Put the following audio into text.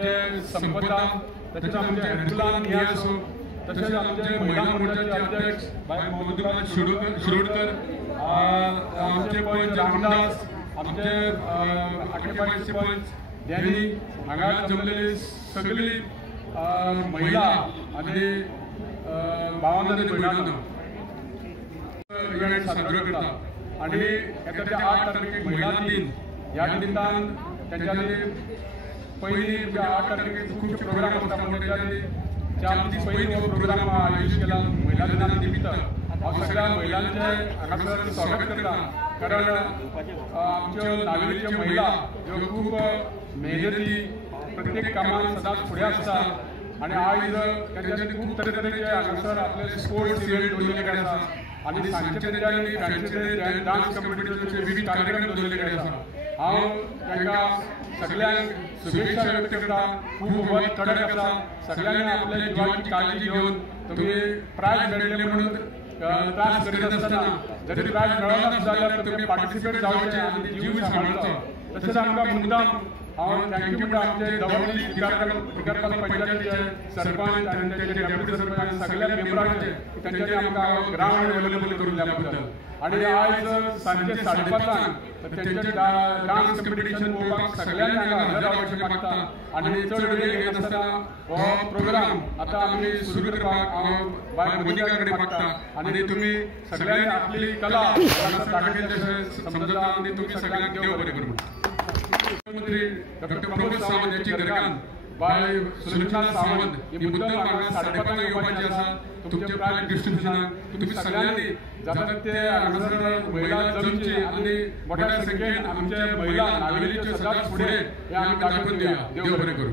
आमचे संपदा, तसेच आमचे अब्दुल्ला नियासो, तसेच आमचे महिला मोर्चाचे अध्यक्ष बाय मधुरा शिरोडकर, आमचे पंच रामदास, आमचे आखेबाई सरपंच यांनी हांगा जमलेली सगळी महिला आणि भावांनो आणि भयणांनो इव्हेंट साजरो करता आणि येत्या 8 तारखेक महिला दिन ह्या निमतान त्यांच्यानी पहिली 8 तारखेक खूपशे प्रोग्राम आसता पण त्यांच्यानी 4 दीस पयलीं हो प्रोग्राम आयोजीत केला महिला दिना निमित्त। हांव सगळ्या महिलांचे हांगासर स्वागत करता, कारण आमच्यो नागरीच्यो महिला ह्यो खूब मेहनती प्रत्येक कामान सदांच फुडें आसता आणि आयज त्यांच्यानी खूब तरेतरेचे हांगासर आपले स्पोर्ट्स इव्हेंट दवरलेले आसा आणि सांजचे त्यांच्यानी फॅन्सी डान्स कॉम्पिटिशनचे विविध कार्यक्रम दवरलेले आसा। हांव तांकां सगळ्यांक शुभेच्छा व्यक्त करता। खूब वत कडक आसा, सगळ्यांनी आपल्या जिवाची काळजी घेवन तुमी प्रायज मेळटले म्हणून त्रास करीत आसतना जरी प्रायज मेळना जाल्यार तुमी पार्टिसिपेट जावचे आनी जीव सांबाळचो। तशेंच आमकां मुद्दाम हांव थँक्यू म्हणटा आमचे दवर्ली भिकारपाल पंचायतीचे सरपंच आनी तेंचे डेप्युटी सरपंच सगळ्या मेंबरांचे तेंच्यांनी आमकां ग्रावंड अवेलेबल करून दिल्या बद्दल। आणि आयज सांजे 5:30 तेंचे डान्स कॉम्पिटिशन पळोवपाक सगळ्यांनी हांगा हजर रावचें मागता आणि चड वेळ घेत आसतना हो प्रोग्राम आतां आमी सुरू करपाक हांव बाय मोनिका कडेन मागता आणि तुमी सगळ्यांनी आपली कला दाखयतले अशें समजता आणि तुमी सगळ्यांक देव बरें करूं। मुख्यमंत्री डॉक्टर प्रमोद सावंत यांची घरकान्न बाय सुलोचना सावंत ही मुद्दम हांगा 5:30 येवपाची आसा तुमचे प्रायज डिस्ट्रिब्युशनाक। तुम्ही सगळ्यांनी जाता ते हांगासर महिला जमची आणि मोठ्या संख्येन आमचे महिला नागरिकांचे सदांच फुडें हे आमी दाखोवन दिया। देव बरें करूं।